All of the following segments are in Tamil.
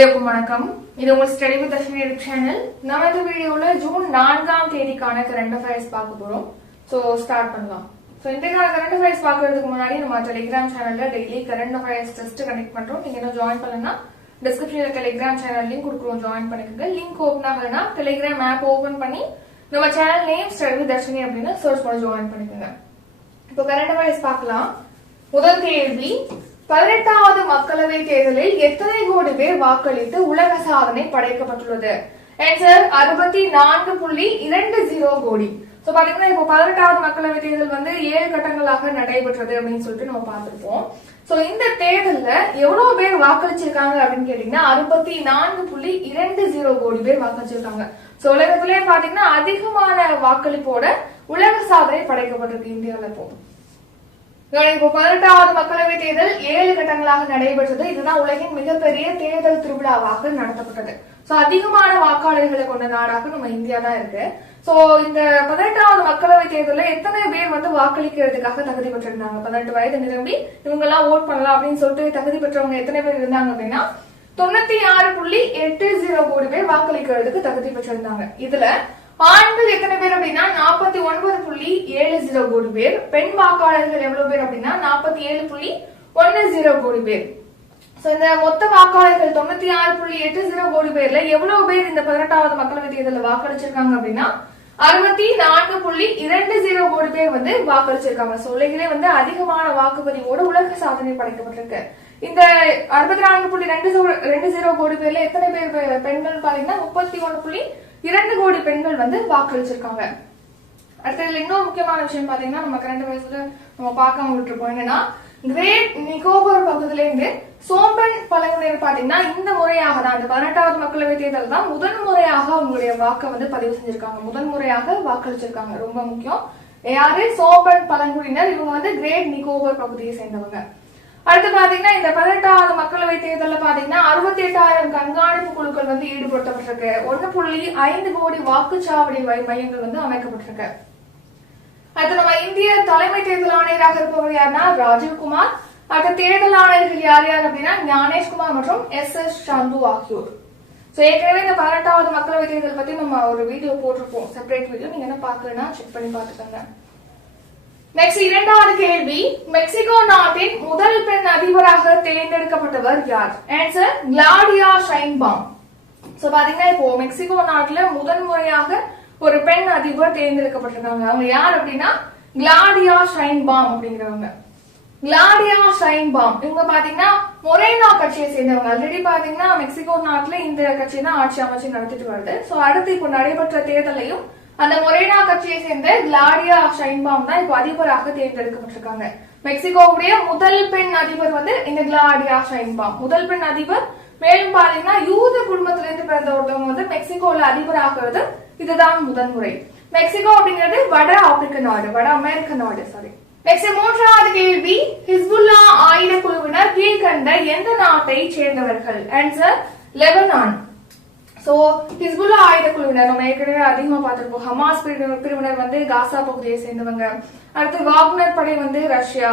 அனைவருக்கும் வணக்கம். இது உங்கள் ஸ்டடி வித் தர்ஷினி சேனல் நம்ம இந்த வீடியோவில் ஜூன் நான்காம் தேதிக்கான கரண்ட் அஃபேர்ஸ் பார்க்க போகிறோம் ஸோ ஸ்டார்ட் பண்ணலாம். ஸோ இன்றைக்கான கரண்ட் அஃபேர்ஸ் பார்க்கறதுக்கு முன்னாடி நம்ம டெலிகிராம் சேனலில் daily current affairs test connect பண்ணுறோம் நீங்கள் இன்னும் ஜாயின் பண்ணலன்னா இருக்க டெலிகிராம் சேனல் லிங்க் கொடுக்குறோம். ஜாயின் பண்ணிக்கோங்க. லிங்க் ஓபன் ஆகலைன்னா டெலிகிராம் ஆப் ஓபன் பண்ணி நம்ம channel name study with Darshini அப்படின்னு சர்ச் பண்ணி ஜாயின் பண்ணிக்கோங்க. இப்போ கரண்ட் அஃபேர்ஸ் பார்க்கலாம். முதல் கேள்வி பதினெட்டாவது மக்களவை தேர்தலில் எத்தனை கோடி பேர் வாக்களித்து உலக சாதனை படைக்கப்பட்டுள்ளது? ஆன்சர் அறுபத்தி நான்கு புள்ளி இரண்டு ஜீரோ கோடி. சோ பாத்தீங்கன்னா இப்போ பதினெட்டாவது மக்களவை தேர்தல் வந்து ஏழு கட்டங்களாக நடைபெற்றது அப்படின்னு சொல்லிட்டு நம்ம பார்த்திருப்போம். சோ இந்த தேர்தல்ல எவ்வளவு பேர் வாக்களிச்சிருக்காங்க அப்படின்னு கேட்டீங்கன்னா அறுபத்தி நான்கு புள்ளி இரண்டு ஜீரோ கோடி பேர் வாக்களிச்சிருக்காங்க. சோ உலகத்திலேயே பாத்தீங்கன்னா அதிகமான வாக்களிப்போட உலக சாதனை படைக்கப்பட்டிருக்கு இந்தியாவில இப்போ. பதினெட்டாவது மக்களவை தேர்தல் ஏழு கட்டங்களாக நடைபெற்றது. இதுதான் உலகின் மிகப்பெரிய தேர்தல் திருவிழாவாக நடத்தப்பட்டது. சோ அதிகமான வாக்காளர்களை கொண்ட நாடாக நம்ம இந்தியா தான் இருக்கு. சோ இந்த பதினெட்டாவது மக்களவை தேர்தலில் எத்தனை பேர் வந்து வாக்களிக்கிறதுக்காக தகுதி பெற்றிருந்தாங்க? பதினெட்டு வயது நிரம்பி இவங்க எல்லாம் ஓட் பண்ணலாம் அப்படின்னு சொல்லிட்டு தகுதி பெற்றவங்க எத்தனை பேர் இருந்தாங்க அப்படின்னா தொண்ணூத்தி ஆறு புள்ளி எட்டு ஜீரோ கோடி பேர் வாக்களிக்கிறதுக்கு தகுதி பெற்றிருந்தாங்க. இதுல ஆண்கள் எத்தனை பேர் அப்படின்னா நாற்பத்தி ஒன்பது புள்ளி ஏழு ஜீரோ கோடி பேர். பெண் வாக்காளர்கள் எவ்வளவு பேர் அப்படின்னா நாற்பத்தி ஏழு புள்ளி ஒன்னு ஜீரோ கோடி பேர். ஸோ இந்த மொத்த வாக்காளர்கள் தொண்ணூத்தி ஆறு புள்ளி எட்டு ஜீரோ கோடி பேர்ல எவ்வளவு பேர் இந்த பதினெட்டாவது மக்களவை தேர்தலில் வாக்களிச்சிருக்காங்க அப்படின்னா அறுபத்தி நான்கு புள்ளி இரண்டு ஜீரோ கோடி பேர் வந்து வாக்களிச்சிருக்காங்க. ஸோ உலகிலே வந்து அதிகமான வாக்குப்பதிவோடு உலக சாதனை படைக்கப்பட்டிருக்கு. இந்த அறுபத்தி நான்கு புள்ளி ரெண்டு ரெண்டு ஜீரோ கோடி பேர்ல எத்தனை பேர் பெண்கள் பாத்தீங்கன்னா முப்பத்தி ஒன்னு புள்ளி இரண்டு கோடி பெண்கள் வந்து வாக்களிச்சிருக்காங்க அடுத்ததுல இன்னொரு முக்கியமான விஷயம் பாத்தீங்கன்னா நம்ம கரண்ட் வயசுல நம்ம பார்க்காம விட்டுருப்போம் என்னன்னா கிரேட் நிகோபர் பகுதியில இருந்து சோம்பன் பழங்குடியினர் பாத்தீங்கன்னா இந்த முறையாக தான் இந்த பதினெட்டாவது மக்களவை தேர்தல் தான் முதன் முறையாக அவங்களுடைய வாக்கை வந்து பதிவு செஞ்சிருக்காங்க. முதன் முறையாக வாக்களிச்சிருக்காங்க ரொம்ப முக்கியம். யாரு? சோம்பன் பழங்குடியினர். இவங்க வந்து கிரேட் நிகோபர் பகுதியை சேர்ந்தவங்க. அடுத்து பாத்தீங்கன்னா இந்த பதினெட்டாவது மக்களவை தேர்தலில் பாத்தீங்கன்னா அறுபத்தி எட்டாயிரம் கண்காணிப்பு குழுக்கள் வந்து ஈடுபடுத்தப்பட்டிருக்கு. ஒன்னு புள்ளி ஐந்து கோடி வாக்குச்சாவடி மையங்கள் வந்து அமைக்கப்பட்டிருக்கு. அடுத்து நம்ம இந்திய தலைமை தேர்தல் ஆணையராக இருப்பவர் யாருன்னா ராஜீவ்குமார். அடுத்த தேர்தல் ஆணையர்கள் யார் யார் அப்படின்னா ஞானேஷ்குமார் மற்றும் எஸ் எஸ் சந்து ஆகியோர். சோ ஏற்கனவே இந்த பதினெட்டாவது மக்களவை தேர்தல் பத்தி நம்ம ஒரு வீடியோ போட்டிருப்போம். செப்பரேட் வீடியோ நீங்க என்ன பாக்கலன்னா செக் பண்ணி பாத்துக்கோங்க நெக்ஸ்ட் இரண்டாவது கேள்வி. மெக்சிகோ நாட்டின் முதல் பெண் அதிபராக தேர்ந்தெடுக்கப்பட்டவர் யார்? Answer Claudia ஷைன்பாம். சோ பாத்தீங்கன்னா இப்போ மெக்சிகோ நாட்டுல முதல் முறையாக ஒரு பெண் அதிபர் தேர்ந்தெடுக்கப்பட்டிருக்காங்க. அவங்க யார் அப்படின்னா? கிளாடியா ஷைன்பாம் அப்படிங்கிறவங்க. Claudia Sheinbaum. இவங்க பாத்தீங்கன்னா மொரேனா கட்சியை சேர்ந்தவங்க. ஆல்ரெடி பாத்தீங்கன்னா மெக்சிகோ நாட்டுல இந்த கட்சி தான் ஆட்சி அமைச்சு நடத்திட்டு வருது. சோ அடுத்து இப்போ நடைபெற்ற தேர்தலையும் அந்த மொரேனா கட்சியை சேர்ந்த கிளாடியா ஷைன்பாம் தான் இப்போ அதிபராக தேர்ந்தெடுக்கப்பட்டிருக்காங்க. மெக்சிகோவுடைய முதல் பெண் அதிபர் வந்து இந்த கிளாடியா ஷைன்பாம். முதல் பெண் அதிபர். மேலும் பாத்தீங்கன்னா யூத குடும்பத்தில இருந்து பிறந்த ஒருத்தவங்க வந்து மெக்சிகோல அதிபராகிறது இதுதான் முதன்முறை மெக்சிகோ அப்படிங்கிறது வட ஆப்பிரிக்க நாடு வட அமெரிக்க நாடு சாரி நெக்ஸ்ட் மூன்றாவது கேள்வி ஹிஸ்புல்லா ஆயுத குழுவினர் கீழ்கண்ட எந்த நாட்டை சேர்ந்தவர்கள்? Answer Lebanon. ஸோ ஹிஸ்புல்லா ஆயுத குழுவினர் நம்ம ஏற்கனவே அதிகமாக பார்த்துருப்போம். ஹமாஸ் பிரிவினர் பிரிவினர் வந்து காசா பகுதியை சேர்ந்தவங்க. அடுத்து வாக்னர் படை வந்து ரஷ்யா.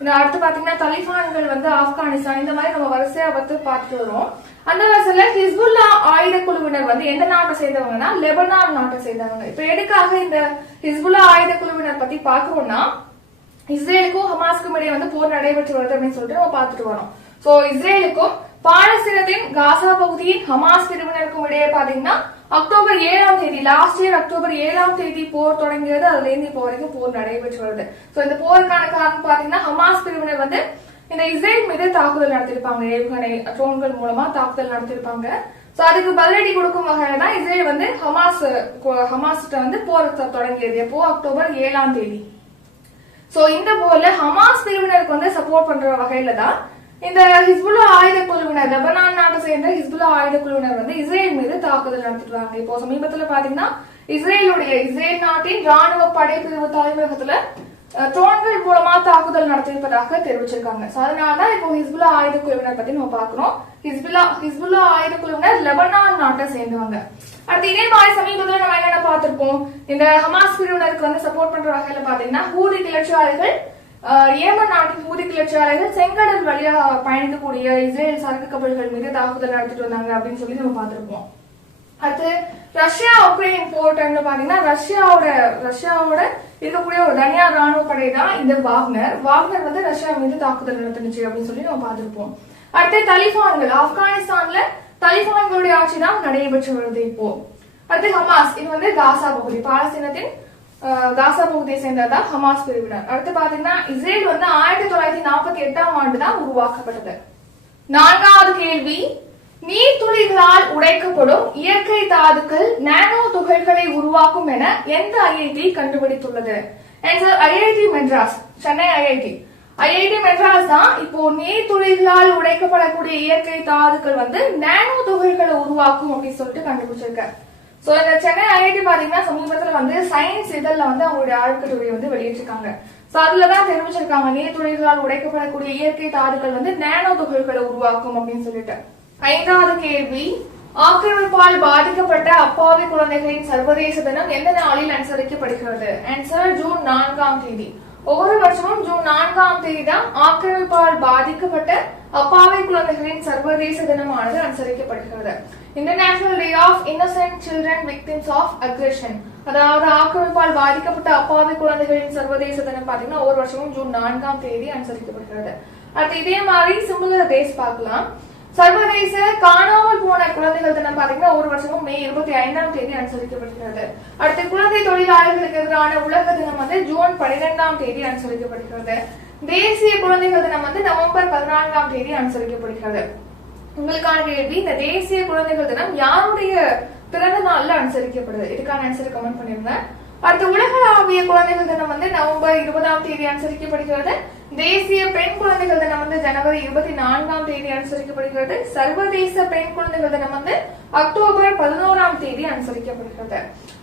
இந்த அடுத்து பாத்தீங்கன்னா தலிபான்கள் வந்து ஆப்கானிஸ்தான். இந்த மாதிரி நம்ம வரிசையா வந்து பார்த்துட்டு வரோம். அந்த வரிசையில ஹிஸ்புல்லா ஆயுத குழுவினர் வந்து எந்த நாட்டை சேர்ந்தவங்கன்னா லெபனான் நாட்டை சேர்ந்தவங்க. இப்ப எதுக்காக இந்த ஹிஸ்புல்லா ஆயுத குழுவினர் பத்தி பாக்குறோம்னா இஸ்ரேலுக்கும் ஹமாஸ்க்கும் இடையே வந்து போர் நடைபெற்று வருது அப்படின்னு சொல்லிட்டு நம்ம பார்த்துட்டு வரோம். சோ இஸ்ரேலுக்கும் பாலஸ்தீனத்தின் காசா பகுதியின் ஹமாஸ் பிரிவினருக்கும் இடையே பாத்தீங்கன்னா அக்டோபர் ஏழாம் தேதி லாஸ்ட் இயர் அக்டோபர் ஏழாம் தேதி போர் தொடங்கியது. அதுல இருந்து இப்போ வரைக்கும் போர் நடைபெற்று வருது. சோ இந்த போருக்கான காரணம் பாத்தீங்கன்னா ஹமாஸ் பிரிவினர் வந்து இந்த இஸ்ரேல் மீது தாக்குதல் நடத்திருப்பாங்க ஏவுகணை ட்ரோன்கள் மூலமா தாக்குதல் நடத்திருப்பாங்க சோ அதுக்கு பதிலடி கொடுக்கும் வகையில தான் இஸ்ரேல் வந்து ஹமாஸ் ஹமாஸ்கிட்ட வந்து போர் தொடங்கியது. எப்போ? அக்டோபர் ஏழாம் தேதி. சோ இந்த போர்ல ஹமாஸ் பிரிவினருக்கு வந்து சப்போர்ட் பண்ற வகையில தான் இந்த ஹிஸ்புல்லா ஆயுத குழுவினர் லெபனான் நாட்டை சேர்ந்த ஹிஸ்புல்லா ஆயுத குழுவினர் வந்து இஸ்ரேல் மீது தாக்குதல் நடத்திடுறாங்க இப்போ சமீபத்துல பாத்தீங்கன்னா இஸ்ரேலுடைய இஸ்ரேல் நாட்டின் ராணுவ படைப்பிரிவு தலைமையகத்துல ட்ரோன்கள் மூலமா தாக்குதல் நடத்தியிருப்பதாக தெரிவிச்சிருக்காங்க. சோ அதனாலதான் இப்போ ஹிஸ்புல்லா ஆயுத குழுவினர் பத்தி நம்ம பாக்குறோம். ஹிஸ்புல்லா ஹிஸ்புல்லா ஆயுத குழுவினர் லெபனான் நாட்டை சேர்ந்தவங்க. அடுத்து இதே மாதிரி சமீபத்துல நம்ம என்னென்ன பார்த்திருப்போம்? இந்த ஹமாஸ் பிரிவினருக்கு வந்து சப்போர்ட் பண்ற வகையில பாத்தீங்கன்னா ஹூதி கிளர்ச்சியாளர்கள் ஏமன் நாட்டின் ஹூதி கிளர்ச்சியாளர்கள் செங்கடல் வழியா பயணிக்கக்கூடிய இஸ்ரேல் சரக்கு கப்பல்கள் மீது தாக்குதல் நடத்திட்டு வந்தாங்க அப்படின்னு சொல்லி நம்ம பார்த்திருப்போம். அடுத்து ரஷ்யா உக்ரைன் போர் டைம்ல பாத்தீங்கன்னா ரஷ்யாவோட ரஷ்யாவோட இருக்கக்கூடிய ஒரு தனியார் ராணுவ படை தான் இந்த வாக்னர். வாக்னர் வந்து ரஷ்யா மீது தாக்குதல் நடத்துனுச்சு அப்படின்னு சொல்லி நம்ம பார்த்திருப்போம். அடுத்து தலிபான்கள். ஆப்கானிஸ்தான்ல தலிபான்களுடைய ஆட்சி தான் நடைபெற்று வருது இப்போ. அடுத்து ஹமாஸ். இது வந்து காசா பகுதி. பாலஸ்தீனத்தின் காசா பகுதியை சேர்ந்ததா ஹமாஸ் பிரிவினர். அடுத்து பாத்தீங்கன்னா இஸ்ரேல் வந்து ஆயிரத்தி தொள்ளாயிரத்தி நாற்பத்தி எட்டாம் ஆண்டு தான் உருவாக்கப்பட்டது. நான்காவது கேள்வி நீர்த்துளிகளால் உடைக்கப்படும் இயற்கை தாதுக்கள் நானோ துகள்களை உருவாக்கும் என எந்த IIT கண்டுபிடித்துள்ளது? Answer IIT Madras. Chennai IIT. IIT Madras தான் இப்போ நீர்த்துளிகளால் உடைக்கப்படக்கூடிய இயற்கை தாதுக்கள் வந்து நானோ துகள்களை உருவாக்கும் அப்படின்னு சொல்லிட்டு கண்டுபிடிச்சிருக்கேன் சோ இந்த சென்னை ஐஐடி பாத்தீங்கன்னா சமீபத்துல வந்து சயின்ஸ் இதழ்ல வந்து அவங்களுடைய ஆழ்கட்டுரை வந்து வெளியிட்டிருக்காங்க. சோ அதுலதான் தெரிவிச்சிருக்காங்க நீர்த்துளிகளால் உடைக்கப்படக்கூடிய இயற்கை தாதுக்கள் வந்து நானோ துகள்களை உருவாக்கும் அப்படின்னு சொல்லிட்டு. ஐந்தாவது கேள்வி ஆக்கிரமிப்பால் பாதிக்கப்பட்ட அப்பாவி குழந்தைகளின் சர்வதேச தினம் எந்த நாளில் அனுசரிக்கப்படுகிறது? ஆன்சர் ஜூன் நான்காம் தேதி. ஒவ்வொரு வருஷமும் ஜூன் நான்காம் தேதி தான் ஆக்கிரமிப்பால் பாதிக்கப்பட்ட அப்பாவி குழந்தைகளின் சர்வதேச தினமானது அனுசரிக்கப்படுகிறது. International day of innocent children victims of aggression அதாவது ஆக்கிரமிப்பால் பாதிக்கப்பட்ட அப்பாவி குழந்தைகளின் சர்வதேச தினம் பாத்தீங்கன்னா ஒவ்வொரு வருஷமும் ஜூன் நான்காம் தேதி அனுசரிக்கப்படுகிறது. அடுத்து இதே மாதிரி சிமிலர் டேஸ் பார்க்கலாம். சர்வதேச காணாமல் போன குழந்தைகள் தினம் பாத்தீங்கன்னா ஒரு வருஷமும் மே இருபத்தி ஐந்தாம் தேதி அனுசரிக்கப்படுகிறது. அடுத்து குழந்தை தொழிலாளர்களுக்கு எதிரான உலக தினம் வந்து ஜூன் பனிரெண்டாம் தேதி அனுசரிக்கப்படுகிறது. தேசிய குழந்தைகள் தினம் வந்து நவம்பர் பதினான்காம் தேதி அனுசரிக்கப்படுகிறது. உங்களுக்கான கேள்வி இந்த தேசிய குழந்தைகள் தினம் யாருடைய பிறந்த நாள்ல அனுசரிக்கப்படுது? இதுக்கான ஆன்சர் கமெண்ட் பண்ணிருங்க. அடுத்து உலகளாவிய குழந்தைகள் தினம் வந்து நவம்பர் இருபதாம் தேதி அனுசரிக்கப்படுகிறது. தேசிய பெண் குழந்தைகள் தினம் வந்து ஜனவரி இருபத்தி நான்காம் தேதி அனுசரிக்கப்படுகிறது. சர்வதேச பெண் குழந்தைகள் தினம் வந்து அக்டோபர் பதினோராம் தேதி அனுசரிக்கப்படுகிறது.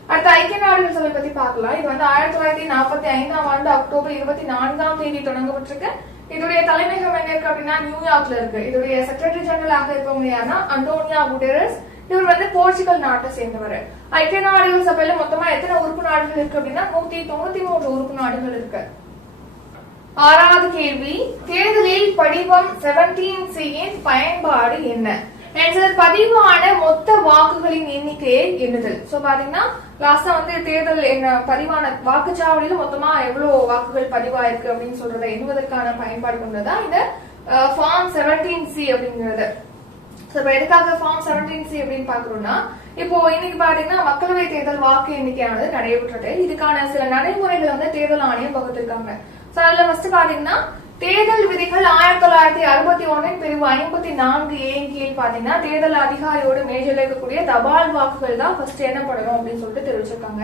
அடுத்து ஐக்கிய நாடுகள் சபை பத்தி பார்க்கலாம். இது வந்து ஆயிரத்தி தொள்ளாயிரத்தி நாற்பத்தி ஐந்தாம் ஆண்டு அக்டோபர் இருபத்தி நான்காம் தேதி தொடங்கப்பட்டிருக்கு. இதோடைய தலைமையகம் எங்க இருக்கு அப்படின்னா நியூயார்க்ல இருக்கு. இதோடைய செக்ரட்டரி ஜெனரல் ஆக இருக்கவங்க யாருன்னா அண்டோனியா குடேரஸ் இவர் வந்து போர்ச்சுகல் நாட்டை சேர்ந்தவர். ஐக்கிய நாடுகள் சபையில மொத்தமா எத்தனை உறுப்பு நாடுகள் இருக்கு அப்படின்னா நூத்தி தொண்ணூத்தி மூன்று உறுப்பு நாடுகள் இருக்கு. ஆறாவது கேள்வி தேர்தலில் படிவம் செவன்டீன் சியின் பயன்பாடு என்ன? ஆன்சர் பதிவான மொத்த வாக்குகளின் எண்ணிக்கையை எண்ணுதல். சோ பாத்தீங்கன்னா லாஸ்டா வந்து தேர்தல் என்ன பதிவான வாக்குச்சாவடியில மொத்தமா எவ்வளவு வாக்குகள் பதிவாயிருக்கு அப்படின்னு சொல்றதை எண்ணுவதற்கான பயன்பாடு கொண்டதா? இந்த ஃபார்ம் செவன்டீன் சி அப்படிங்கிறது. So, இப்ப எதுக்காக ஃபார்ம் செவன்டீன் சி அப்படின்னு பாக்குறோம்னா இப்போ இன்னைக்கு பாத்தீங்கன்னா மக்களவை தேர்தல் வாக்கு எண்ணிக்கையானது நடைபெற்றது. இதுக்கான சில நடைமுறைகள் வந்து தேர்தல் ஆணையம் வகுத்திருக்காங்க. சோ அதுல ஃபர்ஸ்ட் பாத்தீங்கன்னா தேர்தல் விதிகள் ஆயிரத்தி தொள்ளாயிரத்தி அறுபத்தி ஒன்னின் பிரிவு ஐம்பத்தி நான்கு ஏன் கீழ் பாத்தீங்கன்னா தேர்தல் அதிகாரியோட மேஜையில் இருக்கக்கூடிய தபால் வாக்குகள் தான் ஃபர்ஸ்ட் எண்ணப்படணும் அப்படின்னு சொல்லிட்டு தெரிவிச்சிருக்காங்க.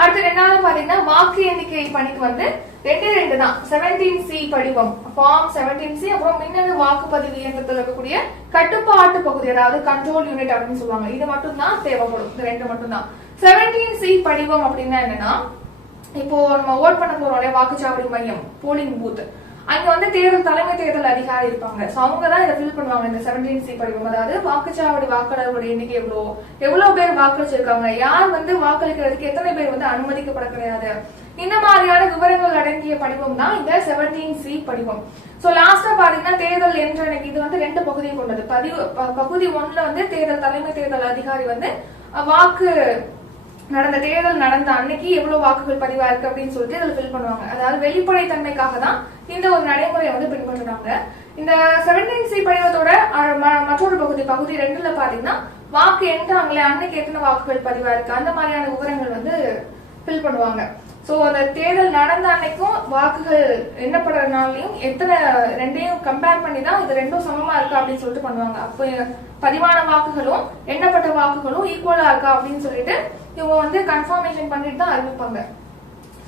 அடுத்து ரெண்டாவது பாத்தீங்கன்னா வாக்கு எண்ணிக்கை பணிக்கு வந்து ரெண்டே ரெண்டு தான் செவன்டீன் சி படிவம் ஃபார்ம் செவன்டீன் சி அப்புறம் மின்னணு வாக்குப்பதிவு இயந்திரத்தில் இருக்கக்கூடிய கட்டுப்பாட்டு பகுதி அதாவது கண்ட்ரோல் யூனிட் அப்படின்னு சொல்லுவாங்க. இது மட்டும் தான் தேவைப்படும். இந்த ரெண்டு மட்டும் தான் செவன்டீன் சி படிவம் அப்படின்னா என்னன்னா இப்போ நம்ம ஓட் பண்ண போறோம் வாக்குச்சாவடி மையம் போலிங் பூத் அங்க வந்து தேர்தல் தலைமை தேர்தல் அதிகாரி இருப்பாங்க. சோ அவங்க தான் இதை ஃபில் பண்ணுவாங்க. இந்த செவன்டீன் சி படிவம். அதாவது வாக்குச்சாவடி வாக்காளர்களுடைய எண்ணிக்கை எவ்வளவு எவ்வளவு பேர் வாக்களிச்சிருக்காங்க? யார் வந்து வாக்களிக்கிறதுக்கு எத்தனை பேர் வந்து அனுமதிக்கப்பட கிடையாது? இந்த மாதிரியான விவரங்கள் அடங்கிய படிவம் தான் இந்த செவன்டீன் சி படிவம். சோ லாஸ்டா பாத்தீங்கன்னா தேர்தல் என்ற அன்னைக்கு இது வந்து ரெண்டு பகுதியை கொண்டது. பதிவு பகுதி ஒண்ணுல வந்து தேர்தல் தலைமை தேர்தல் அதிகாரி வந்து வாக்கு நடந்த தேர்தல் நடந்த அன்னைக்கு எவ்வளவு வாக்குகள் பதிவா இருக்கு அப்படின்னு சொல்லிட்டு இதுல ஃபில் பண்ணுவாங்க. அதாவது வெளிப்படை தன்மைக்காக தான் இந்த ஒரு நடைமுறையை வந்து பின்பற்றினாங்க இந்த செவன்டீன் சி படிவத்தோட ம- மற்றொரு பகுதி பகுதி ரெண்டுல பாத்தீங்கன்னா வாக்கு எண்றாங்களே அன்னைக்கு எத்தனை வாக்குகள் பதிவா இருக்கு? அந்த மாதிரியான விவரங்கள் வந்து ஃபில் பண்ணுவாங்க. சோ அந்த தேர்தல் நடந்த அன்னைக்கும் வாக்குகள் எண்ணப்படுறதுனாலையும் எத்தனை ரெண்டையும் கம்பேர் பண்ணி தான் இது ரெண்டும் சமமா இருக்கா அப்படின்னு சொல்லிட்டு பண்ணுவாங்க. அப்போ பதிவான வாக்குகளும் எண்ணப்பட்ட வாக்குகளும் ஈக்குவலா இருக்கா அப்படின்னு சொல்லிட்டு இவங்க வந்து கன்ஃபர்மேஷன் பண்ணிட்டு தான் அறிவிப்பாங்க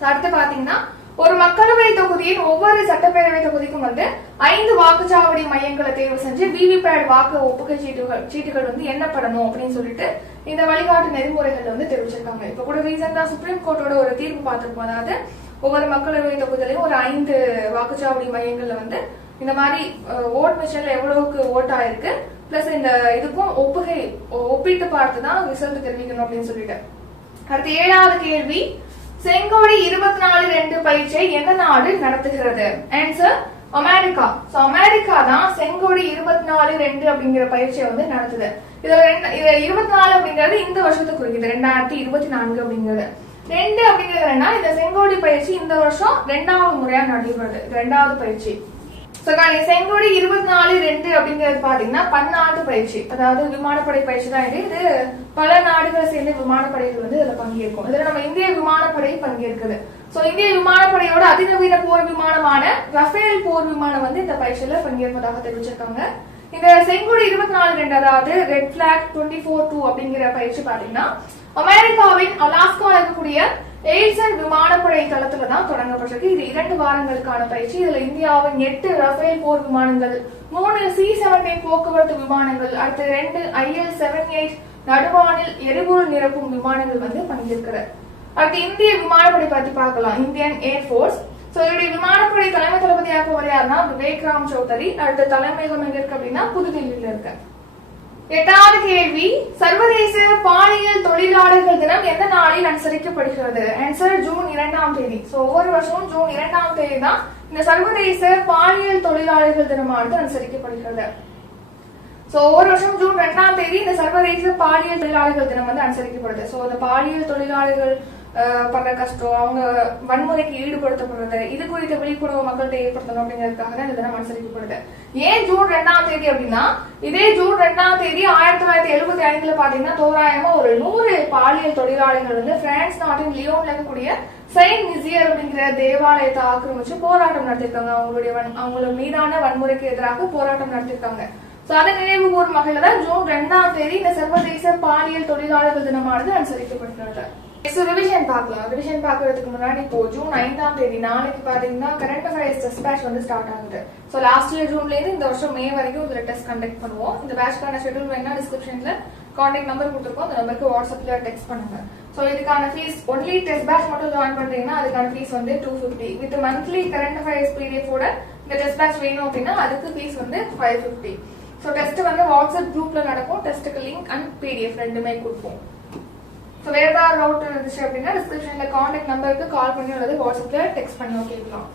அடுத்து பாத்தீங்கன்னா ஒரு மக்களவை தொகுதியின் ஒவ்வொரு சட்டப்பேரவை தொகுதிக்கும் வந்து ஐந்து வாக்குச்சாவடி மையங்களை தேர்வு செஞ்சு விவிபேட் வாக்கு ஒப்புகை சீட்டுகள் சீட்டுகள் வந்து எண்ணப்படணும் அப்படின்னு சொல்லிட்டு இந்த வழிகாட்டு நெறிமுறைகள் வந்து தெரிவிச்சிருக்காங்க. இப்ப கூட ரீசெண்டா சுப்ரீம் கோர்ட்டோட ஒரு தீர்ப்பு பார்த்திருப்போம். அதாவது ஒவ்வொரு மக்களவை தொகுதியிலையும் ஒரு ஐந்து வாக்குச்சாவடி மையங்கள்ல வந்து இந்த மாதிரி ஓட் மிஷின்ல எவ்வளவுக்கு ஓட் ஆயிருக்கு பிளஸ் இந்த இதுக்கும் ஒப்புகை ஒ- ஒப்பிட்டு பார்த்து தான் ரிசல்ட் தெரிவிக்கணும் அப்படின்னு சொல்லிட்டு. அடுத்து ஏழாவது கேள்வி செங்கோடி இருபத்தி நாலு ரெண்டு பயிற்சியை எந்த நாடு நடத்துகிறது? ஆன்சர் அமெரிக்கா சோ அமெரிக்கா தான் செங்கோடி இருபத்தி நாலு ரெண்டு அப்படிங்கிற பயிற்சியை வந்து நடத்துது. இதுல ரெண்டு இது இருபத்தி நாலு அப்படிங்கிறது இந்த வருஷத்தை குறிக்குது. ரெண்டாயிரத்தி இருபத்தி நான்கு அப்படிங்கிறது. ரெண்டு அப்படிங்கிறது இந்த செங்கோடி பயிற்சி இந்த வருஷம் ரெண்டாவது முறையா நடைபெறுது. ரெண்டாவது பயிற்சி. சோ காணி செங்கோடி இருபத்தி நாலு ரெண்டு அப்படிங்கிறது பாத்தீங்கன்னா பன்னாட்டு பயிற்சி. அதாவது விமானப்படை பயிற்சி தான் இது. இது பல நாடுகளை சேர்ந்த விமானப்படைகள் வந்து இதுல பங்கேற்கும். இதுல நம்ம இந்திய விமானப்படை பங்கேற்குது. சோ இந்திய விமானப்படையோட அதிநவீன போர் விமானமான ரஃபேல் போர் விமானம் வந்து இந்த பயிற்சியில பங்கேற்பதாக தெரிவிச்சிருக்காங்க. இந்த செங்கோடி இருபத்தி நாலு ரெண்டு அதாவது red flag twenty four two அப்படிங்கிற பயிற்சி பாத்தீங்கன்னா அமெரிக்காவின் அலாஸ்கா இருக்கக்கூடிய எய்சன் விமானப்படை தளத்துல தான் தொடங்கப்பட்டிருக்கு. இது இரண்டு வாரங்களுக்கான பயிற்சி. இதுல இந்தியாவின் எட்டு ரஃபேல் போர் விமானங்கள் மூணு சி செவன்டீன் போக்குவரத்து விமானங்கள் அடுத்து ரெண்டு ஐஎல் செவன் எயிட் நடுவானில் எரிபொருள் நிரப்பும் விமானங்கள் வந்து பங்கேற்கிறது அடுத்து இந்திய விமானப்படை பத்தி பார்க்கலாம். இந்தியன் ஏர்போர்ஸ் ஸோ இதோடைய விமானப்படை தலைமை தளபதியாக யாருன்னா விவேக் ராம் சௌதரி அடுத்த தலைமையகம் எங்க இருக்கு அப்படின்னா புதுதில்லியில இருக்கு. எட்டாவது கேள்வி சர்வதேச பாலியல் தொழிலாளர்கள் தினம் எந்த நாளில் அனுசரிக்கப்படுகிறது? ஆன்சர் ஜூன் இரண்டாம் தேதி. சோ ஒவ்வொரு வருஷமும் ஜூன் இரண்டாம் தேதி தான் இந்த சர்வதேச பாலியல் தொழிலாளர்கள் தினமானது அனுசரிக்கப்படுகிறது. சோ ஒவ்வொரு வருஷம் ஜூன் ரெண்டாம் தேதி இந்த சர்வதேச பாலியல் தொழிலாளர்கள் தினம் வந்து அனுசரிக்கப்படுது. சோ இந்த பாலியல் தொழிலாளர்கள் படுற கஷ்டம் அவங்க வன்முறைக்கு ஈடுபடுத்தப்படுறது இது குறித்த விழிப்புணர்வு மக்கள்கிட்ட ஏற்படுத்தணும் அப்படிங்கிறதுக்காக தான் இந்த தினம் அனுசரிக்கப்படுது ஏன் ஜூன் ரெண்டாம் தேதி அப்படின்னா இதே ஜூன் ரெண்டாம் தேதி ஆயிரத்தி தொள்ளாயிரத்தி எழுபத்தி ஐந்துல பாத்தீங்கன்னா தோராயமா ஒரு நூறு பாலியல் தொழிலாளிகள் வந்து பிரான்ஸ் நாட்டின் லியோன்ல இருக்கக்கூடிய செயின்ட் நிசியர் அப்படிங்கிற தேவாலயத்தை ஆக்கிரமிச்சு போராட்டம் நடத்திருக்காங்க. அவங்களுடைய வன்- அவங்களோட மீதான வன்முறைக்கு எதிராக போராட்டம் நடத்திருக்காங்க. சோ அதை நினைவு கூறும் வகையில தான் ஜூன் ரெண்டாம் தேதி இந்த சர்வதேச பாலியல் தொழிலாளர்கள் தினமானது அனுசரிக்கப்படுகிறது. ஸோ ரிவிஷன் பார்க்கலாம் ரிவிஷன் பார்க்கறதுக்கு முன்னாடி இப்போ ஜூன் ஐந்தாம் தேதி நாளைக்கு பார்த்தீங்கன்னா கரண்ட் அஃபேர்ஸ் டெஸ்ட் பேட்ச் வந்து ஸ்டார்ட் ஆகுது. ஸோ லாஸ்ட் இயர் ஜூன்லேருந்து இந்த வருஷம் மே வரைக்கும் இதில் டெஸ்ட் கண்டக்ட் பண்ணுவோம். இந்த பேட்ச்க்கான ஷெட்யூல் வேணா டிஸ்கிரிப்ஷனில் கான்டாக்ட் நம்பர் கொடுத்துருக்கோம். அந்த நம்பருக்கு வாட்ஸ்அப்பில் டெக்ஸ்ட் பண்ணுங்க. ஸோ இதுக்கான ஃபீஸ் ஒன்லி டெஸ்ட் பேட்ச் மட்டும் ஜாயின் பண்ணுறீங்கன்னா அதுக்கான ஃபீஸ் வந்து two fifty with monthly current affairs பிடிஎஃபோட இந்த டெஸ்ட் பேட்ச் வேணும் அப்படின்னா அதுக்கு ஃபீஸ் வந்து ஃபைவ் ஃபிஃப்டி ஸோ டெஸ்ட் வந்து வாட்ஸ்அப் குரூப்ல நடக்கும். டெஸ்ட்டுக்கு லிங்க் அண்ட் பிடிஎஃப் ரெண்டுமே கொடுப்போம். ஸோ வேறு ஏதாவது ரவுட் இருந்துச்சு அப்படின்னா டிஸ்கிரிப்ஷனில் காண்டாக்ட் நம்பருக்கு கால் பண்ணி அல்லது வாட்ஸ்அப்பில் டெக்ஸ்ட் பண்ணி கேட்கலாம்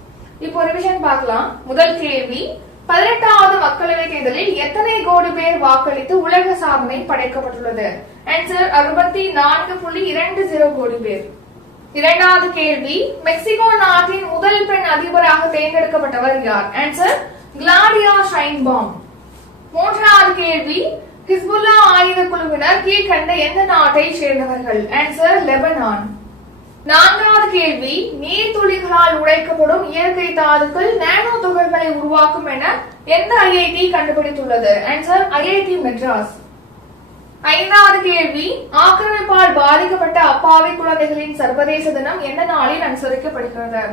இப்போ ரிவிஷன் பார்க்கலாம். முதல் கேள்வி பதினெட்டாவது மக்களவை தேர்தலில் எத்தனை கோடி பேர் வாக்களித்து உலக சாதனை படைக்கப்பட்டுள்ளது? ஆன்சர் அறுபத்தி நான்கு புள்ளி இரண்டு ஜீரோ கோடி பேர். இரண்டாவது கேள்வி மெக்சிகோ நாட்டின் முதல் பெண் அதிபராக தேர்ந்தெடுக்கப்பட்டவர் யார்? Answer Claudia Sheinbaum. மூன்றாவது கேள்வி ஹிஸ்புல்லா ஆயுத குழுவினர் கீழ்கண்ட எந்த நாட்டை சேர்ந்தவர்கள்? Answer Lebanon. நான்காவது கேள்வி நீர்த்துளிகளால் உடைக்கப்படும் இயற்கை தாதுக்கள் நானோ துகள்களை உருவாக்கும் என எந்த ஐஐடி கண்டுபிடித்துள்ளது? Answer IIT Madras. ஐந்தாவது கேள்வி ஆக்கிரமிப்பால் பாதிக்கப்பட்ட அப்பாவி குழந்தைகளின் சர்வதேச தினம் எந்த நாளில் அனுசரிக்கப்படுகிறது?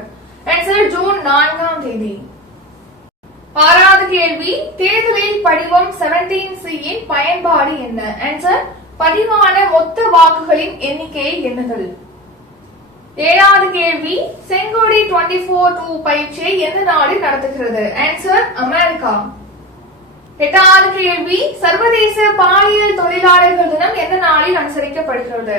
ஆன்சர் ஜூன் நான்காம் தேதி. ஆறாவது கேள்வி தேர்தலில் படிவம் 17 சி யின் பயன்பாடு என்ன? ஆன்சர் பதிவான மொத்த வாக்குகளின் எண்ணிக்கையை எண்ணுதல். ஏழாவது கேள்வி செங்கோடி 24 ஃபோர் டூ பயிற்சியை எந்த நாடு நடத்துகிறது? Answer America. எட்டாவது கேள்வி சர்வதேச பாலியல் தொழிலாளர்கள் தினம் எந்த நாளில் அனுசரிக்கப்படுகிறது?